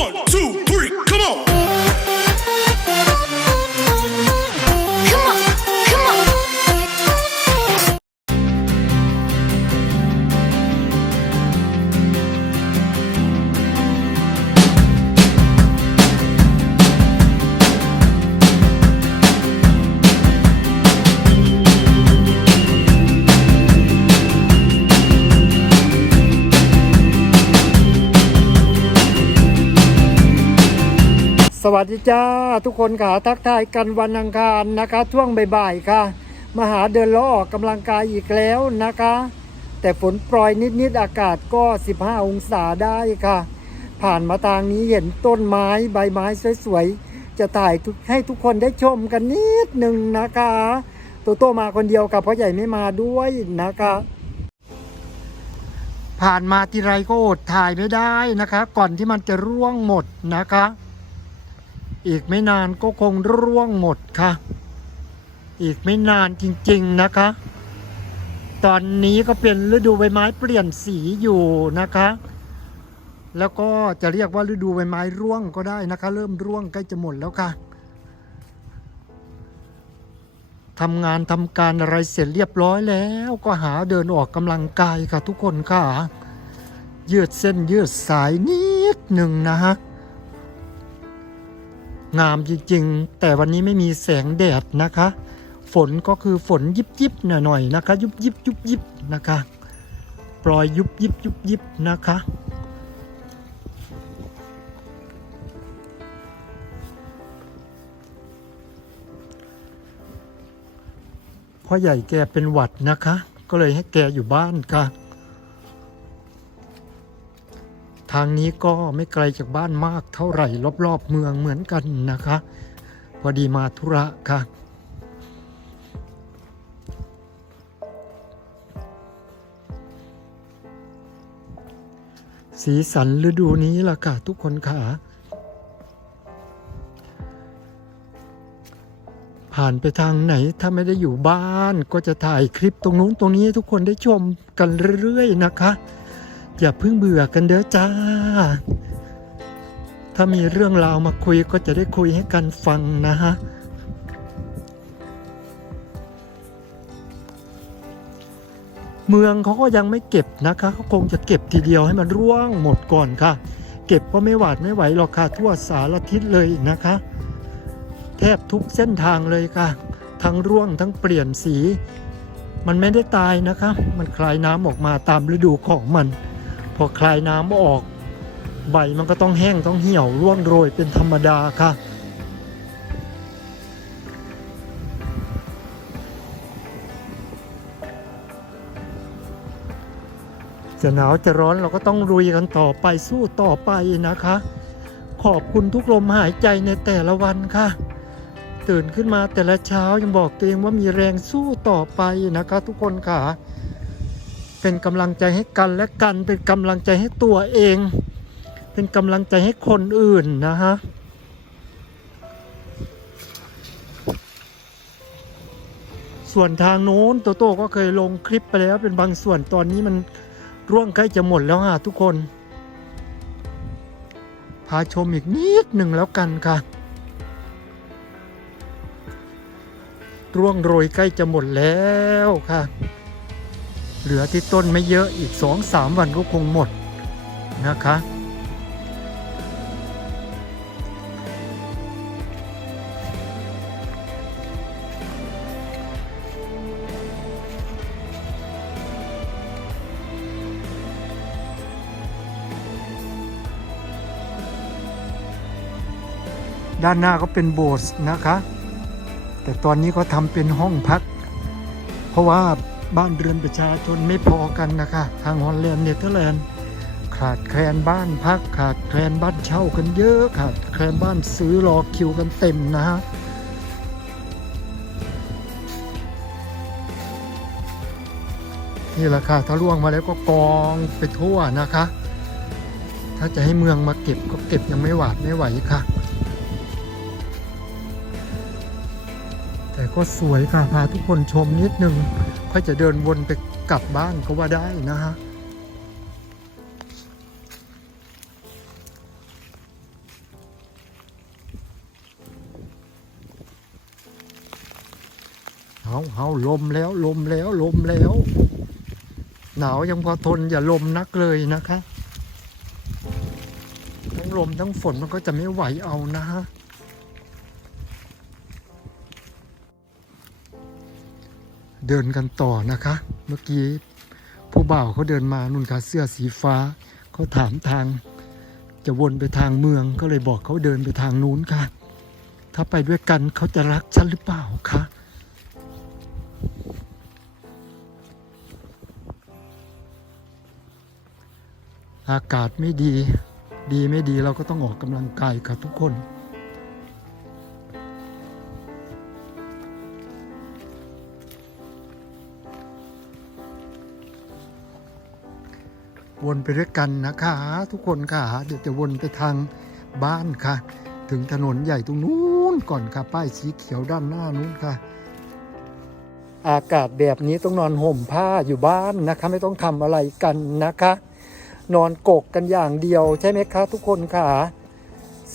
One, two, สวัสดีจ้าทุกคนค่ะทักทายกันวันอังคารนะคะ ช่วงบ่ายๆค่ะ มาหาเดินล้อออกกำลังกายอีกแล้วนะคะ แต่ฝนปล่อยนิดๆอากาศก็ 15 องศาได้ค่ะ ผ่านมาทางนี้เห็นต้นไม้ใบไม้สวยๆ จะถ่ายให้ทุกคนได้ชมกันนิดหนึ่งนะคะโตโตมาคนเดียวกับพ่อใหญ่ไม่มาด้วยนะคะ ผ่านมาทีไรก็อดถ่ายไม่ได้นะคะ ก่อนที่มันจะร่วงหมดนะคะ อีกไม่นานก็คงร่วงหมดค่ะ อีกไม่นานจริงๆนะคะ ตอนนี้ก็เป็นฤดูใบไม้เปลี่ยนสีอยู่นะคะ แล้วก็จะเรียกว่าฤดูใบไม้ร่วงก็ได้นะคะ เริ่มร่วงใกล้จะหมดแล้วค่ะทำงานทำการอะไรเสร็จเรียบร้อยแล้ว ก็หาเดินออกกำลังกายค่ะทุกคนค่ะ ยืดเส้นยืดสายนิดหนึ่งนะฮะ งามจริงๆ แต่วันนี้ไม่มีแสงแดดนะคะ ฝนก็คือฝนยิบยิบหน่อยๆนะคะ ยุบยิบยุบยิบนะคะปล่อยยุบยิบยุบยิบนะคะพ่อใหญ่แกเป็นหวัดนะคะ ก็เลยให้แกอยู่บ้านค่ะางนี้ก็ไม่ไกลจากบ้านมากเท่าไหร่รอบๆเมืองเหมือนกันนะคะ พอดีมาธุระค่ะสีสันฤดูนี้ล่ะค่ะทุกคนค่ะ ผ่านไปทางไหนถ้าไม่ได้อยู่บ้านก็จะถ่ายคลิปตรงนู้นตรงนี้ทุกคนได้ชมกันเรื่อยๆนะคะ อย่าเพิ่งเบื่อกันเด้อจ้า ถ้ามีเรื่องราวมาคุยก็จะได้คุยให้กันฟังนะฮะ เมืองเขาก็ยังไม่เก็บนะคะเขาคงจะเก็บทีเดียวให้มันร่วงหมดก่อนค่ะ เก็บก็ไม่หวาดไม่ไหวหรอกค่ะทั่วสารทิศเลยนะคะ แทบทุกเส้นทางเลยค่ะ ทั้งร่วงทั้งเปลี่ยนสีมันไม่ได้ตายนะคะ มันคลายน้ำออกมาตามฤดูของมัน อคลายน้ำออก ใบมันก็ต้องแห้งต้องเหี่ยวร่วงโรยเป็นธรรมดาค่ะจะหนาวจะร้อนเราก็ต้องรุยกันต่อไปสู้ต่อไปนะคะ ขอบคุณทุกลมหายใจในแต่ละวันค่ะ ตื่นขึ้นมาแต่ละเช้ายังบอกตัวเองว่ามีแรงสู้ต่อไปนะคะ ทุกคนค่ะ เป็นกำลังใจให้กันและกัน เป็นกำลังใจให้ตัวเอง เป็นกำลังใจให้คนอื่นนะฮะส่วนทางโน้นโตโต้ก็เคยลงคลิปไปแล้วเป็นบางส่วนตอนนี้มันร่วงใกล้จะหมดแล้วฮะทุกคน พาชมอีกนิดหนึ่งแล้วกันค่ะ ร่วงโรยใกล้จะหมดแล้วค่ะ เหลือที่ต้นไม่เยอะอีกสองสามวันก็คงหมดนะคะ ด้านหน้าก็เป็นโบสถ์นะคะ แต่ตอนนี้ก็ทำเป็นห้องพัก เพราะว่า บ้านเรือนประชาชนไม่พอกันนะคะ ทางฮอลแลนด์เนเธอร์แลนด์ขาดแคลนบ้านพักขาดแคลนบ้านเช่ากันเยอะขาดแคลนบ้านซื้อรอคิวกันเต็มนะฮะนี่แหละค่ะถ้าล่วงมาแล้วก็กองไปทั่วนะคะ ถ้าจะให้เมืองมาเก็บก็เก็บยังไม่หวาดไม่ไหวค่ะ ก็สวยค่ะ พาทุกคนชมนิดนึง ค่อยจะเดินวนไปกลับบ้านก็ว่าได้นะฮะเฮาเฮาลมแล้วลมแล้วลมแล้ว หนาวยังพอทนอย่าลมนักเลยนะคะ ทั้งลมทั้งฝนมันก็จะไม่ไหวเอานะฮะ เดินกันต่อนะคะ เมื่อกี้ผู้บ่าวเขาเดินมานุ่นค่ะเสื้อสีฟ้าเขาถามทาง จะวนไปทางเมืองก็เลยบอกเขาเดินไปทางนู้นค่ะ ถ้าไปด้วยกันเขาจะรักฉันหรือเปล่าคะอากาศไม่ดี ดีไม่ดีเราก็ต้องออกกำลังกายค่ะทุกคน วนไปด้วยกันนะคะ ทุกคนค่ะ เดี๋ยวจะวนไปทางบ้านค่ะ ถึงถนนใหญ่ตรงนู้นก่อนค่ะ ป้ายสีเขียวด้านหน้านู้นค่ะ อากาศแบบนี้ต้องนอนห่มผ้าอยู่บ้านนะคะ ไม่ต้องทำอะไรกันนะคะ นอนกกกันอย่างเดียวใช่ไหมคะทุกคนค่ะ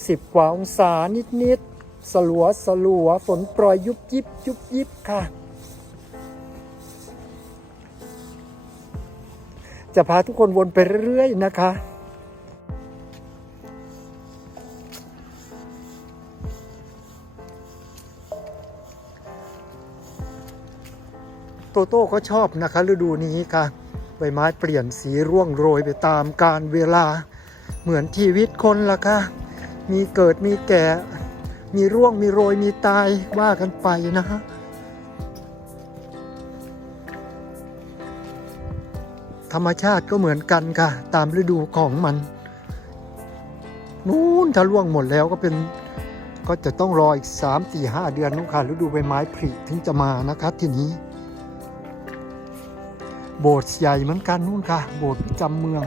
สิบกว่าองศานิดๆสลัวสลัวฝนโปรยยุบยิบยุบยิบค่ะ จะพาทุกคนวนไปเรื่อยๆนะคะ โตโต้ก็ชอบนะคะ ฤดูนี้ค่ะ ใบไม้เปลี่ยนสีร่วงโรยไปตามกาลเวลา เหมือนชีวิตคนละค่ะ มีเกิดมีแก่ มีร่วงมีโรยมีตายว่ากันไปนะฮะ ธรรมชาติก็เหมือนกันค่ะ ตามฤดูของมัน นู้นถ้าร่วงหมดแล้วก็เป็นก็จะต้องรออีก 3 4 5 เดือนนู้นค่ะฤดูใบไม้ผลิถึงจะมานะคะทีนี้ โบสถ์ใหญ่เหมือนกันนู่นค่ะ โบสถ์ประจำเมือง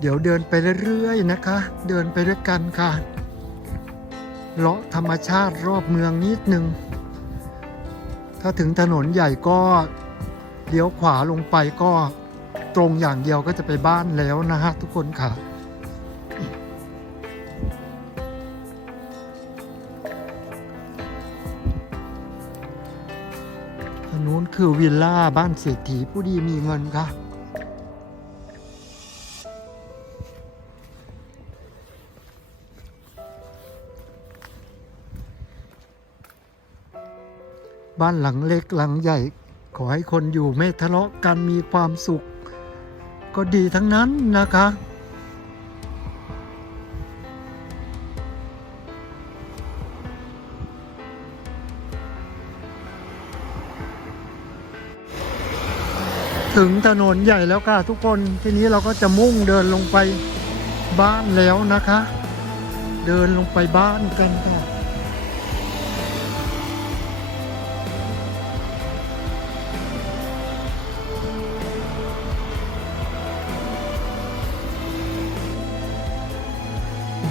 เดี๋ยวเดินไปเรื่อยๆนะคะ เดินไปด้วยกันค่ะเลาะธรรมชาติรอบเมืองนิดนึง ถ้าถึงถนนใหญ่ก็ เลี้ยวขวาลงไปก็ตรงอย่างเดียวก็จะไปบ้านแล้วนะฮะทุกคนค่ะ อันนู้นคือวิลล่าบ้านเศรษฐีผู้ดีมีเงินค่ะบ้านหลังเล็กหลังใหญ่ ขอให้คนอยู่ไม่ทะเลาะกันมีความสุข ก็ดีทั้งนั้นนะคะถึงถนนใหญ่แล้วค่ะทุกคนทีนี้เราก็จะมุ่งเดินลงไปบ้านแล้วนะคะ เดินลงไปบ้านกันค่ะ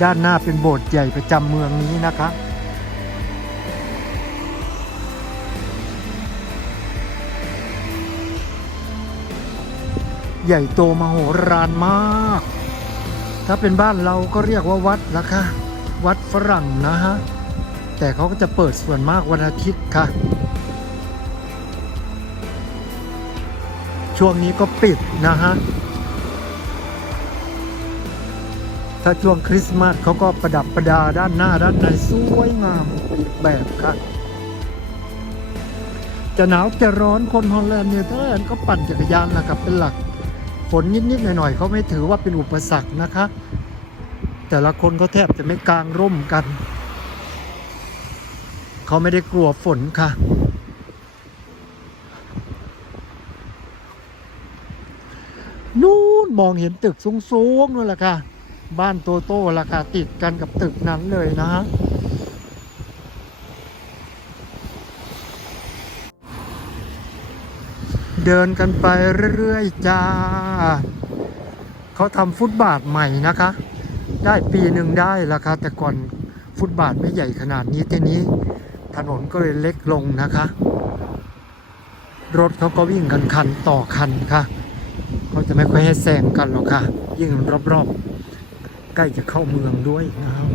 ด้านหน้าเป็นโบสถ์ใหญ่ประจำเมืองนี้นะคะใหญ่โตมโหฬารมาก ถ้าเป็นบ้านเราก็เรียกว่าวัดละค่ะ วัดฝรั่งนะฮะ แต่เขาก็จะเปิดส่วนมากวันอาทิตย์ค่ะ ช่วงนี้ก็ปิดนะฮะ ถ้าช่วงคริสต์มาสเขาก็ประดับประดาด้านหน้าด้านในสวยงามอีกแบบค่ะ จะหนาวจะร้อนคนฮอลแลนด์เนี่ยท่านก็ปั่นจักรยานนะครับเป็นหลักฝนนิดๆหน่อยๆเขาไม่ถือว่าเป็นอุปสรรคนะคะ แต่ละคนก็แทบจะไม่กางร่มกัน เขาไม่ได้กลัวฝนค่ะนู่นมองเห็นตึกสูงๆนู่นแหละค่ะ บ้านโตโต้ราคาติดกันกับตึกนั้นเลยนะฮะเดินกันไปเรื่อยๆจ้า เขาทำฟุตบาทใหม่นะคะ ได้ปีหนึ่งได้ราคาแต่ก่อนฟุตบาทไม่ใหญ่ขนาดนี้ทีนี้ถนนก็เลยเล็กลงนะคะ รถเขาก็วิ่งกันคันต่อคันค่ะ เขาจะไม่ค่อยให้แซงกันหรอกค่ะ ยิ่งรอบๆ ใกล้จะเข้าเมืองด้วยนะครับ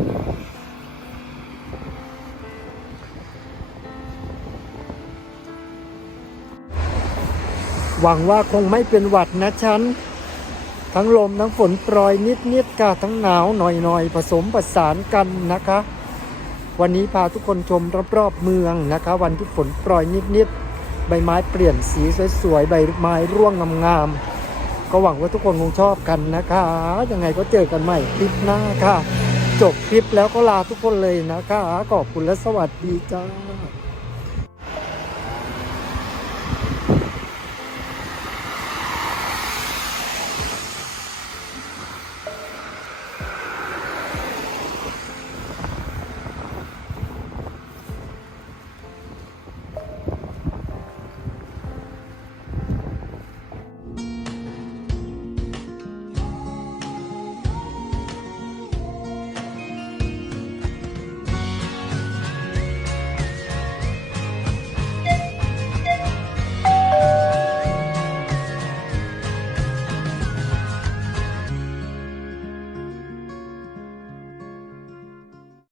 หวังว่าคงไม่เป็นหวัดนะฉัน ทั้งลมทั้งฝนปรอยนิดนิดกาทั้งหนาวหน่อยหน่อยผสมประสานกันนะคะ วันนี้พาทุกคนชมรอบๆเมืองนะคะ วันที่ฝนปรอยนิดนิดใบไม้เปลี่ยนสีสวยๆใบไม้ร่วงงามๆ ก็หวังว่าทุกคนคงชอบกันนะคะ ยังไงก็เจอกันใหม่คลิปหน้าค่ะ จบคลิปแล้วก็ลาทุกคนเลยนะคะ ขอบคุณและสวัสดีจ้า